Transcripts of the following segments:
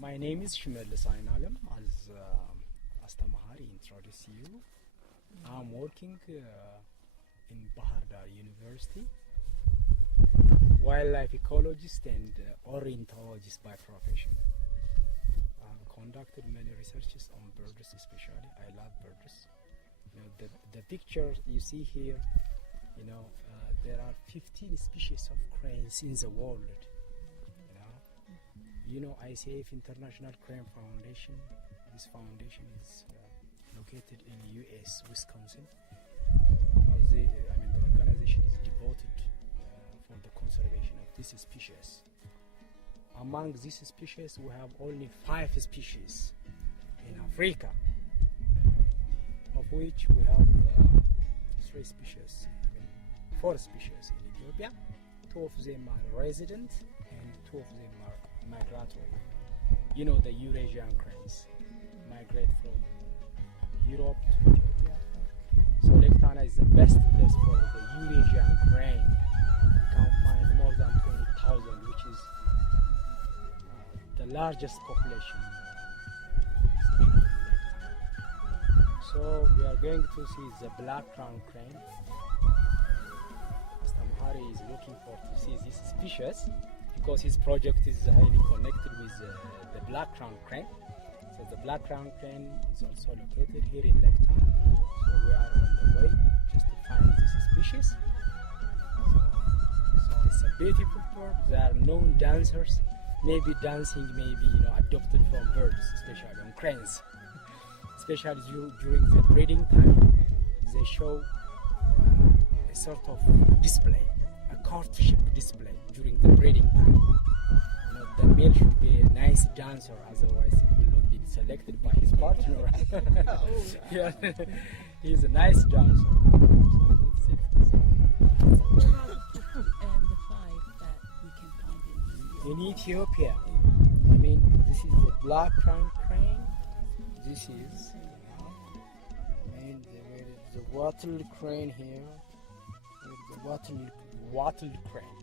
My name is Shimellis Aynalam. As Astamahari introduced you, I'm working in Bahar Dar University, wildlife ecologist and ornithologist by profession. I've conducted many researches on birds especially. I love birds. You know, the picture you see here, there are 15 species of cranes in the world. ICF International Crane Foundation. This foundation is located in U.S., Wisconsin. The organization is devoted for the conservation of this species. Among these species, we have only 5 species in Africa, of which we have 4 species in Ethiopia. 2 of them are resident and 2 of them are migratory. The Eurasian cranes migrate from Europe to Ethiopia. So Lake Tana is the best place for the Eurasian crane. You can find more than 20,000, which is the largest population. So we are going to see the black crown crane. Mr. Mahari is looking for to see this species, because his project is highly connected with the black crown crane. So the black crown crane is also located here in Lake Tana. So we are on the way just to find this species. So it's a beautiful bird. They are known dancers, maybe dancing, adopted from birds, especially on cranes. Especially during the breeding time, they show a sort of display, a courtship display during the breeding time. The male should be a nice dancer, otherwise he will not be selected by his partner. Yeah, he's a nice dancer. So that's it. What are the 5 that we can find in Ethiopia? This is the black crown crane. This is the wattled crane here. The wattled crane.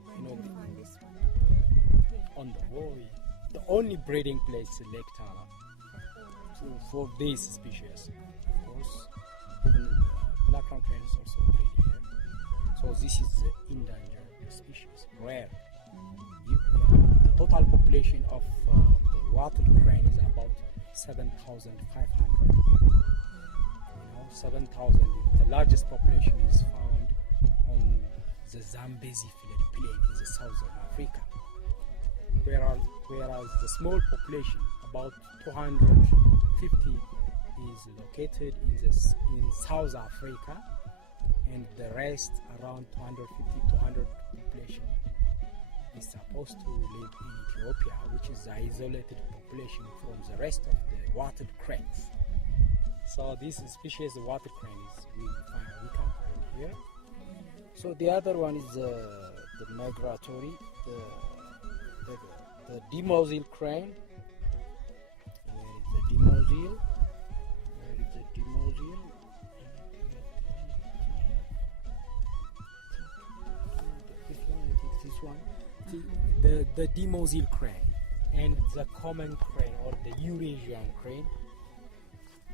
On the wall, the only breeding place in Lake Tana for these species. Of course, even black crown crane is also breeding here. So this is the endangered species, rare. The total population of the wattled crane is about 7,500. 7,000. The largest population is found on the Zambezi floodplain in the southern Africa. Whereas the small population, about 250, is located in South Africa, and the rest, around 200 population, is supposed to live in Ethiopia, which is the isolated population from the rest of the wattled cranes. So this species, the water crane, we can find here. So the other one is the migratory, the demosil crane. Where is the demosil? This one. The demosil crane and the common crane, or the Eurasian crane.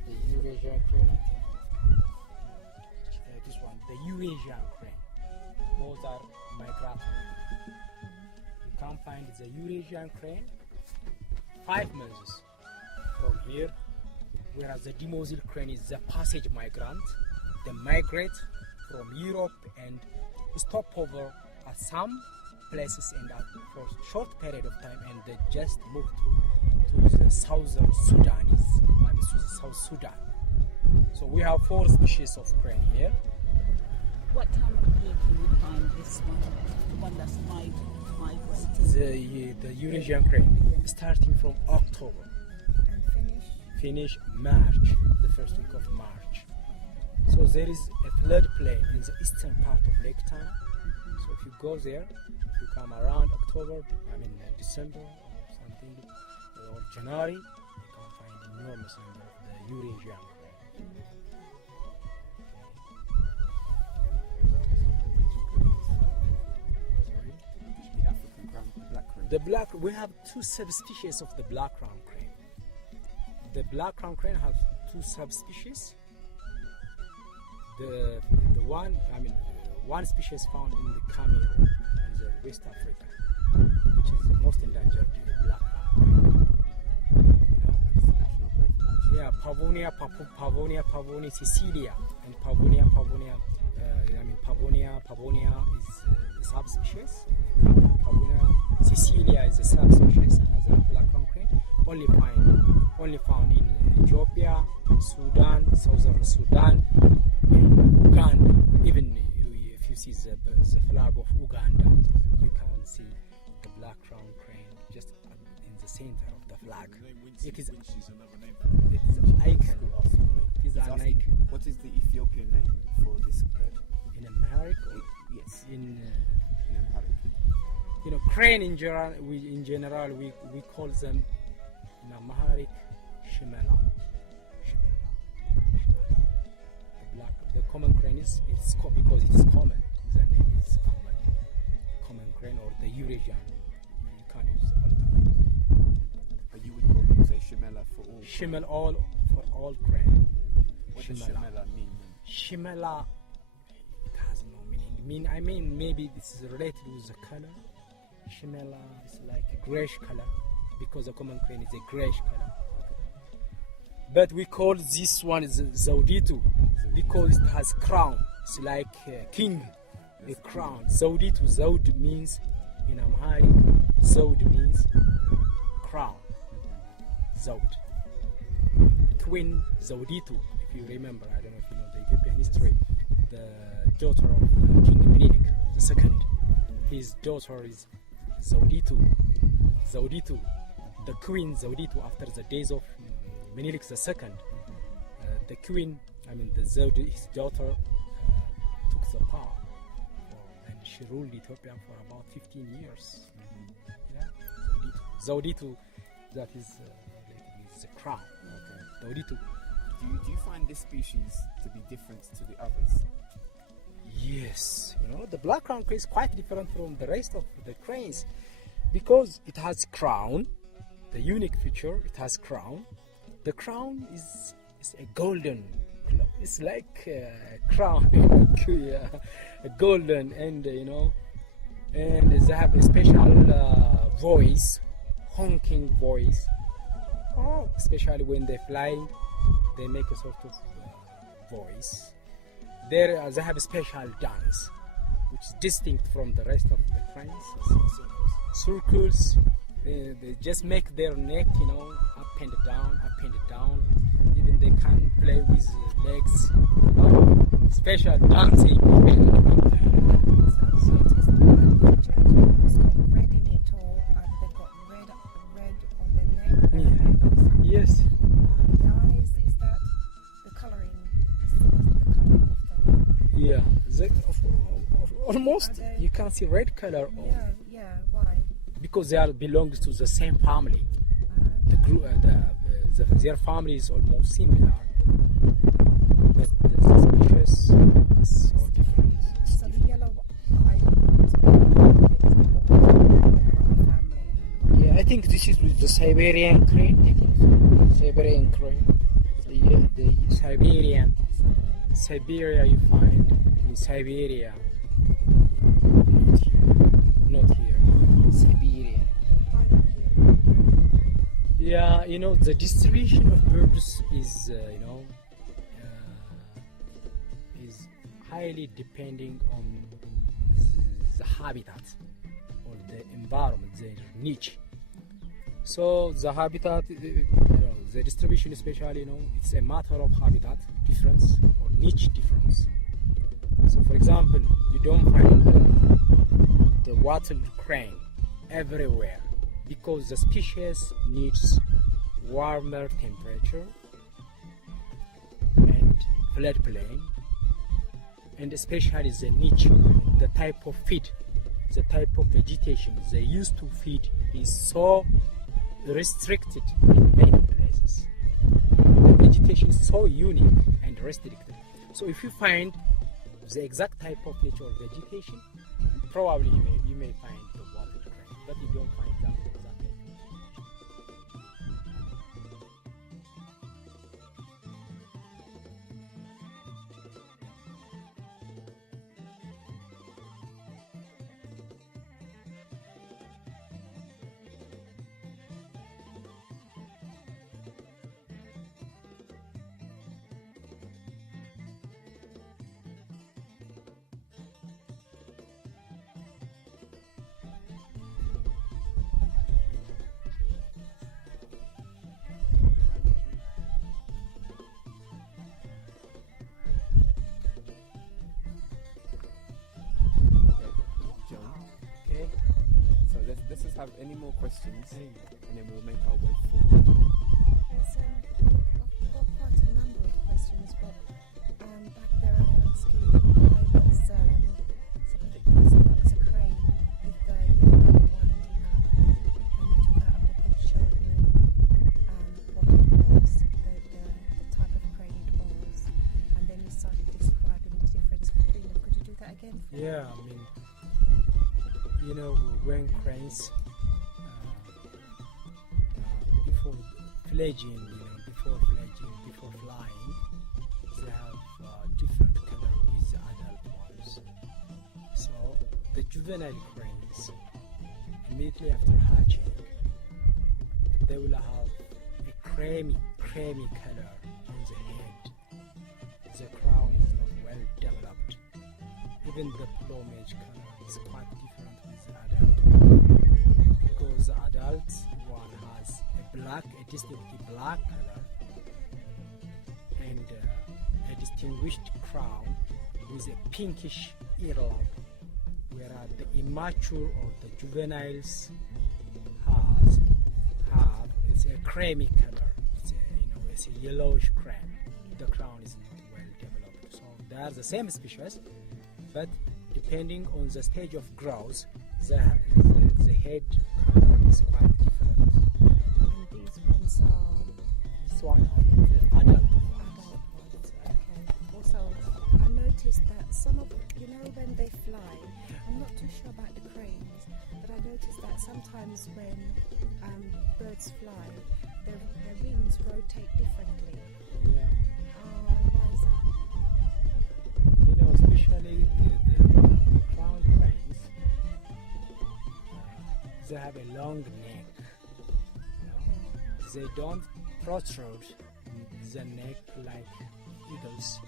The Eurasian crane, this one, the Eurasian crane. Both are migratory. You can find the Eurasian crane 5 months from here, whereas the demosil crane is the passage migrant. They migrate from Europe and stop over at some places and for a short period of time, and they just move to the southern South Sudan. So we have 4 species of crane here. What time of year can we find this one? The one that's migrating? The Eurasian crane, starting from October. And finish March, the first week of March. So there is a floodplain in the eastern part of Lake Tana. So if you go there, if you come around December or something, or January, you can find enormous number of the Eurasian crane. The African black crane. We have two subspecies of the black crown crane. The black crown crane have two subspecies. The one species found in the Cameroon, in West Africa, which is the most endangered black crown crane. It's the national bird for Nigeria. Yeah, Pavonia Sicilia, and Pavonia is the subspecies. Pavonia Sicilia is a subspecies, another black crown crane, only found in Ethiopia, Sudan, Southern Sudan, and Uganda. Even if you see the flag of Uganda, you can see the black crown crane just in the center of the flag. It is an icon. It is an icon. What is the Ethiopian name for this bird? In Amharic? Yes. In Amharic. crane in general, we call them in Amharic Shimela. The common crane is because it is common. The name is common crane, or the Eurasian. You can use all But you would probably say Shimela for all. Shimel for all crane. What does Shimela mean? Shimela, it has no meaning. I mean maybe this is related with the color. Shimela is like a grayish color because the common crane is a grayish color. But we call this one Zauditu because it has crown. It's like a king, a crown. Zauditu, Zaud means in Amharic, Zaud means crown. Zaud. Twin Zauditu, if you remember, I don't know if you know the Ethiopian history, the daughter of King Minilik II. His daughter is Zauditu. Zauditu, the queen Zauditu, after the days of Minilik II, the queen, his daughter, took the power, and she ruled Ethiopia for about 15 years. Yeah, Zauditu, that is the crown. Okay. Zauditu. Do you find this species to be different to the others? Yes, the black crown crane is quite different from the rest of the cranes because it has crown. The unique feature, it has crown. The crown is a golden. It's like a crown, a golden, and and they have a special voice, honking voice. Especially when they fly, they make a sort of voice. They have a special dance, which is distinct from the rest of the cranes. Circles. They just make their neck, up and down, up and down. Even they can play with legs. Special dancing. So it is the it's got red in it, or they've got red on the neck. Yeah. Yes. The eyes, is that the colouring? The colouring of them? Yeah. Almost you can see red color. Yeah. Why? Because they belongs to the same family. The group, their family is almost similar, but the species is so different. So the yellow eye is family. Yeah, I think this is with the Siberian crane. Siberian crane. The Siberia you find in Siberia. Not here. Siberia. Yeah, the distribution of birds is, is highly depending on the habitat or the environment, the niche. So the habitat, the distribution especially, it's a matter of habitat difference or niche difference. So for example, you don't find the wattled crane everywhere because the species needs warmer temperature and floodplain, and especially the niche, the type of feed, the type of vegetation they used to feed is so restricted in many places. The vegetation is so unique and restricted. So if you find the exact type of nature of vegetation, probably you may find the wattled crane, but you don't find that have any more questions, Anyway. and then we'll make our way forward. Yes, I've got quite a number of questions, but back there I asked you why was a crane with the yellow and white colour, and you took out a book and showed me what it was, the type of crane it was, and then you started describing the difference between them. Could you do that again? For me? Yeah, I mean, when cranes before fledging, before flying, they have different color with the adult ones. So the juvenile cranes, immediately after hatching, they will have a creamy color on the head. The crown is not well developed. Even the plumage color is quite different with the adult, because the adult one has a distinctly black color and a distinguished crown with a pinkish earlobe, whereas the immature or the juveniles have it's a creamy color. It's a yellowish crown. The crown is not well developed. So they are the same species, but depending on the stage of growth, the head color is quite different. And these ones are This one are the adult ones. adult ones. Okay. Also, I noticed that some of, when they fly, I'm not too sure about the cranes, but I noticed that sometimes when birds fly, their wings rotate differently. Yeah. Why is that? Especially the crown cranes, they have a long neck. They don't protrude the neck like eagles,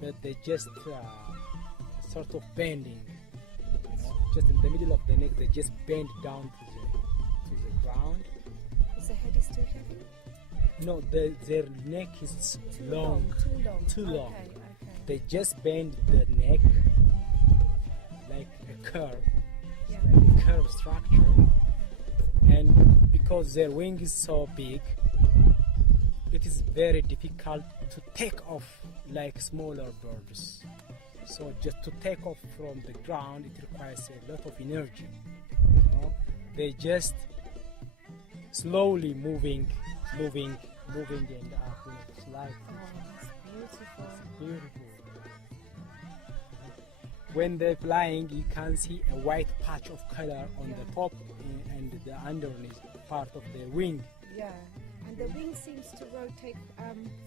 but they just sort of bending. Just in the middle of the neck, they just bend down to the ground. Is the head is too heavy? No, their neck is Too long. Too long. Okay. Okay. They just bend the neck like a curve, Yeah. like a curve structure. And because their wing is so big, it is very difficult to take off like smaller birds. So just to take off from the ground, it requires a lot of energy. They just slowly moving and up. It's like Oh, that's beautiful. beautiful. When they're flying, you can see a white patch of color on the top and the underneath part of the wing. Yeah. And the wing seems to rotate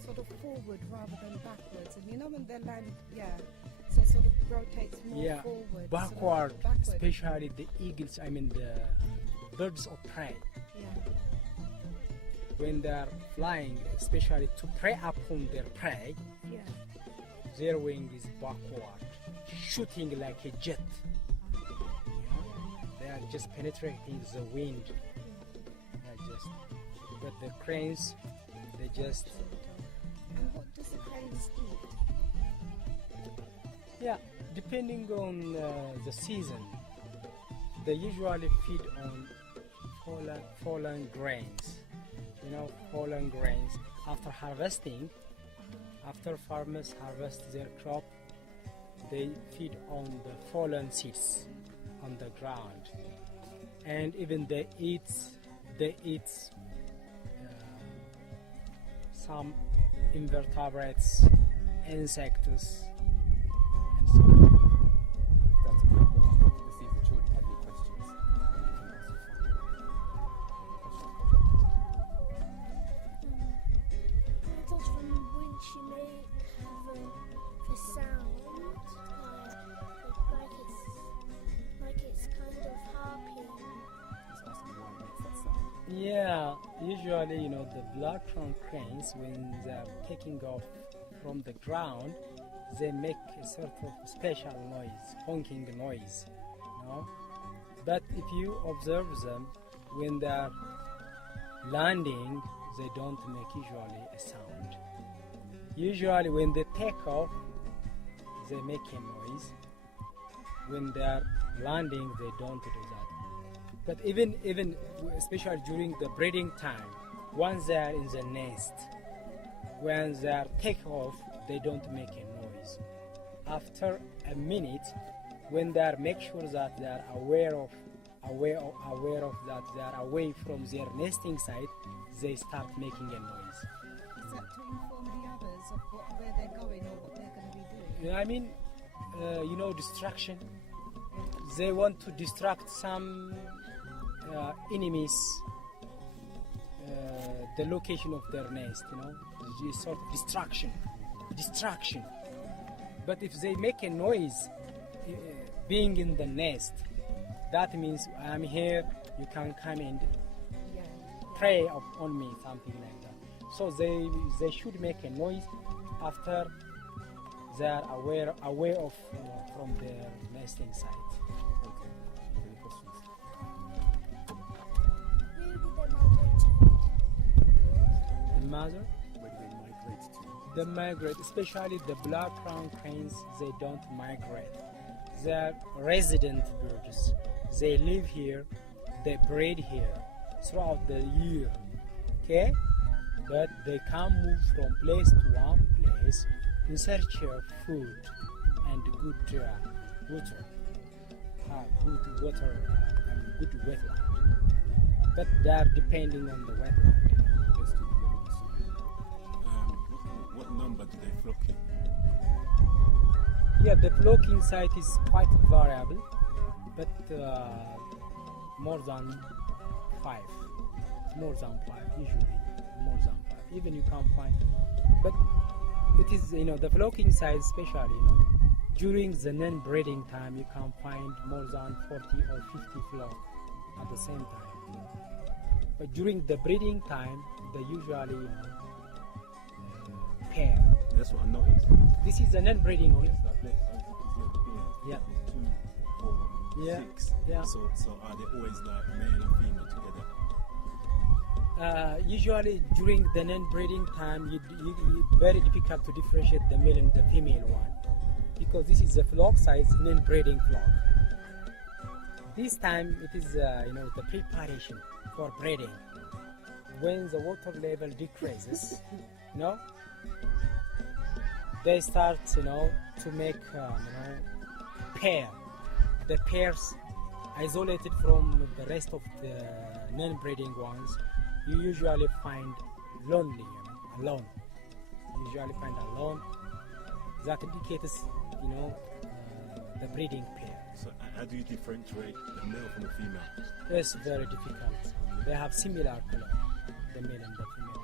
sort of forward rather than backwards. And when they land, so it sort of rotates more forward. Backward, Sort of backward. especially the eagles, the birds of prey. Yeah. When they're flying, especially to prey upon their prey, Yeah. their wing is backward, shooting like a jet. They are just penetrating the wind. But the cranes, they just And what does the cranes eat? depending on the season, they usually feed on fallen grains. Fallen grains. After harvesting, after farmers harvest their crop, they feed on the fallen seeds on the ground, and even they eat some invertebrates, insects, and so on. That's great. We'll look to see if the children have any questions. What does from Winchi make the sound? Like it's kind of harping. He's asking why it makes that sound. Yeah, usually, the black-crowned cranes, when they're taking off from the ground, they make a sort of special noise, honking noise, But if you observe them, when they're landing, they don't make usually a sound. Usually when they take off, they make a noise. When they're landing, they don't do that. But even especially during the breeding time, once they are in the nest, when they are take off, they don't make a noise. After a minute, when they are make sure that they are aware of that they are away from their nesting site, they start making a noise. Is that to inform the others of where they're going or what they're going to be doing? I mean, distraction. They want to distract some enemies, the location of their nest, this sort of distraction. But if they make a noise, being in the nest, that means I'm here, you can come and prey on me, something like that. So they should make a noise after they are aware of from their nesting site. Okay. Any questions? Where do they migrate to? The mother, Where do they migrate to? they migrate, especially the black crown cranes, they don't migrate. They are resident birds. They live here, they breed here throughout the year, okay? But they can move from place to one place in search of food and good water, and good wetland. But they are depending on the wetland. Let's do the other question. What number do they flock in? Yeah, the flocking site is quite variable, but more than five, usually more than five. Even you can find, but it is the flocking site, especially during the non-breeding time, you can find more than 40 or 50 flock at the same time. But during the breeding time, they usually pair. That's what I noticed. This is the non-breeding. Yeah. 2, 4, Yeah. 6. Yeah. So are they always like male and female together? Usually during the non-breeding time, it's very difficult to differentiate the male and the female one, because this is the flock size non-breeding flock. This time it is the preparation for breeding. When the water level decreases, they start to make pair. The pairs isolated from the rest of the non-breeding ones, you usually find alone. You usually find alone. That indicates the breeding pair. So how do you differentiate the male from the female? It's very difficult. They have similar color, the male and the female.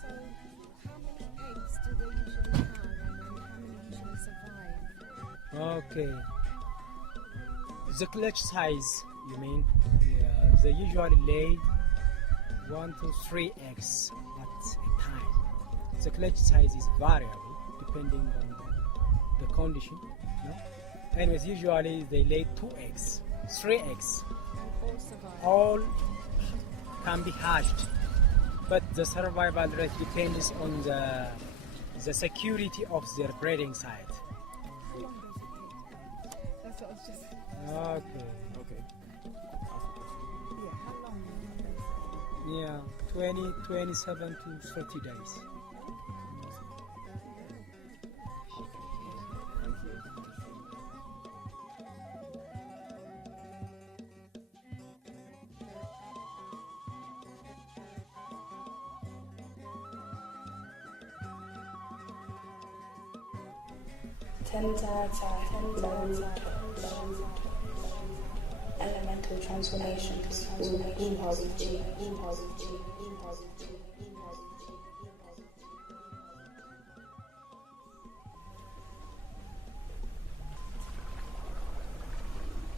So, how many eggs do they usually have, and how many usually survive? Okay. The clutch size, you mean? Yeah, they usually lay 1 to 3 eggs at a time. The clutch size is variable depending on the condition. Anyways, usually they lay 2 eggs, 3 eggs. And all survive? All can be hatched, but the survival rate depends on the security of their breeding site. How long does it take? That's what I was just... Okay. Okay. Yeah, how long does it? Yeah, 27 to 30 days. Elemental transformations. Winchi.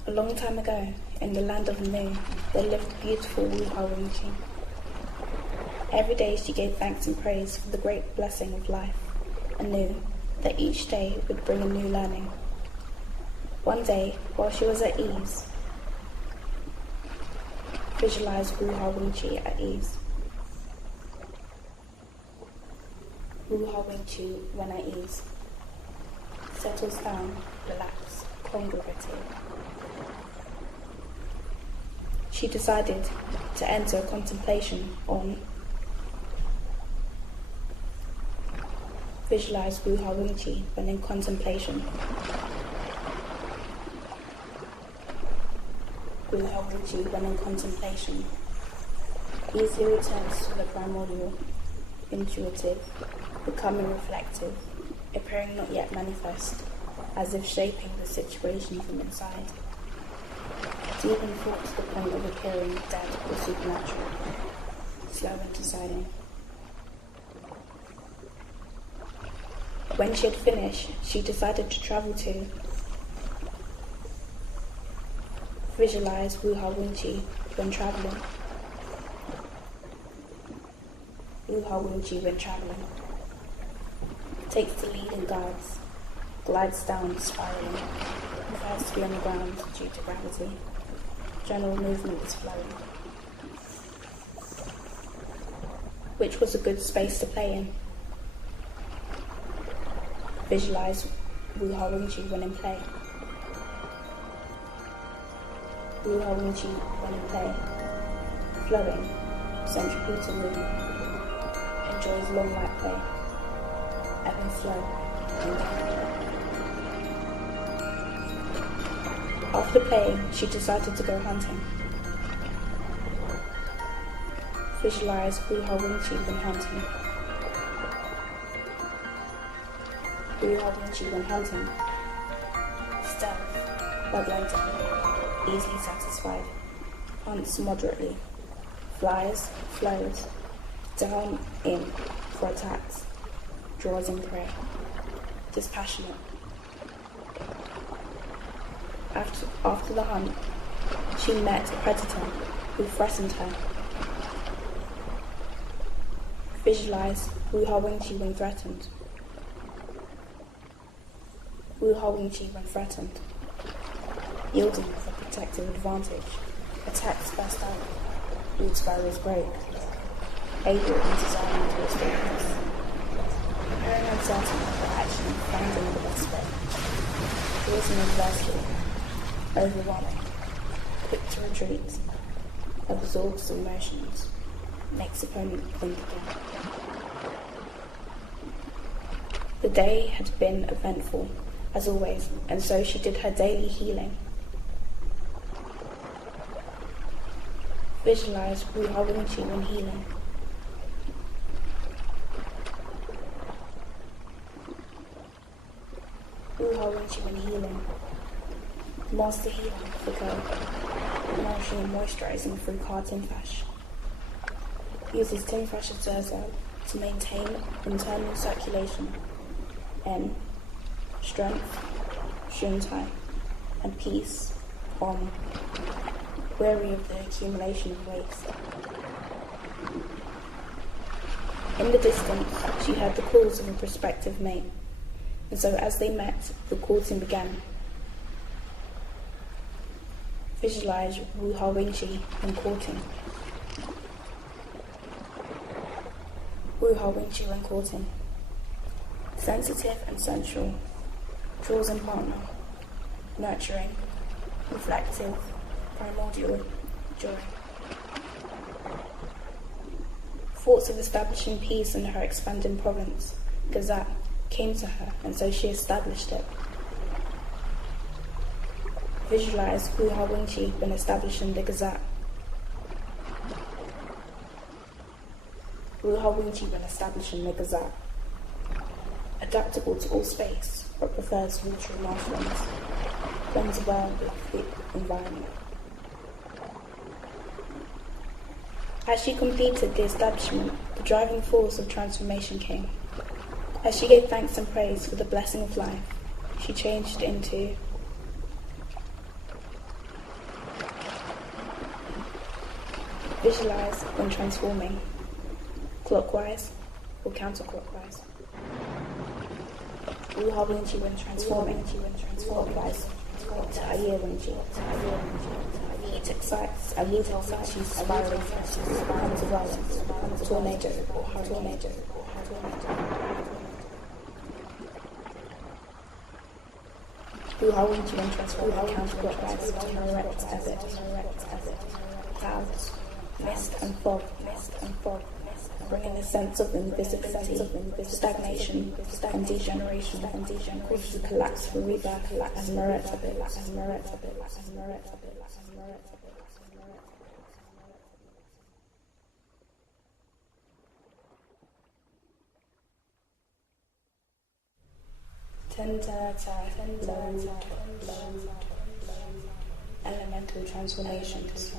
A long time ago, in the land of Nu, there lived beautiful Winchi. Every day she gave thanks and praise for the great blessing of life, and knew that each day would bring a new learning. One day, while she was at ease, visualize Winchi at ease. Winchi, when at ease, settles down, relax, congregative. she decided to enter a contemplation on visualize Winchi when in contemplation. Winchi when in contemplation easily returns to the primordial, intuitive, becoming reflective, appearing not yet manifest, as if shaping the situation from inside. It even thought to the point of appearing dead or supernatural, slow and deciding. When she had finished, she decided to travel to visualize Winchi when traveling. Winchi when traveling. Takes the lead and guides, glides down spiraling, prefers to be on the ground due to gravity. General movement is flowing. Which was a good space to play in. Visualize Winchi when in play. Winchi when in play. Flowing, centripetal movement. Enjoys long light play. Ebb and flow. After playing, she decided to go hunting. Visualize Winchi when hunting. Winchi when hunting. Stealth, but later, easily satisfied. Hunts moderately. Flies, flows, down, in, for attacks. Draws in prey. Dispassionate. After the hunt, she met a predator who threatened her. Visualize Winchi when threatened. Winchi when threatened. Yielding for protective advantage. Attacks burst out. Roots barriers break. Able and desiring to escape this. Preparing uncertain for action, finding the best way. Causing adversity. Overwhelming. Quick to retreat. Absorbs emotions. Makes opponent think again. The day had been eventful, as always, and so she did her daily healing. Visualize Winchi when healing. Winchi when healing. Master healing for girl. Nourishing and moisturizing through Tinfash. Uses Tinfash of Zerzo to maintain internal circulation. N. Strength, Shuntai, and peace, Om. Weary of the accumulation of waste. In the distance, she heard the calls of a prospective mate, and so as they met, the courting began. Visualize Winchi when courting. Winchi when courting. Sensitive and sensual. Draws in partner. Nurturing. Reflective. Primordial. Joy. Thoughts of establishing peace in her expanding province, Gazat, came to her, and so she established it. Visualize Winchi when establishing the Gazat. Winchi when establishing the Gazat. Adaptable to all space, but prefers watery marshlands. Blends well with the environment. As she completed the establishment, the driving force of transformation came. As she gave thanks and praise for the blessing of life, she changed into visualize when transforming, clockwise or counterclockwise. Winchi when transforming, clockwise, Winchi. Heat excites, and heat excites, she's spiraling, becomes a whirlwind, tornado, tornado. Winchi when transforming, counterclockwise, direct effort. clouds, mist and fog, bringing a sense of invisibility, stagnation, and degeneration, causes to collapse for rebirth, as Merit a bit. 10 elemental transformations.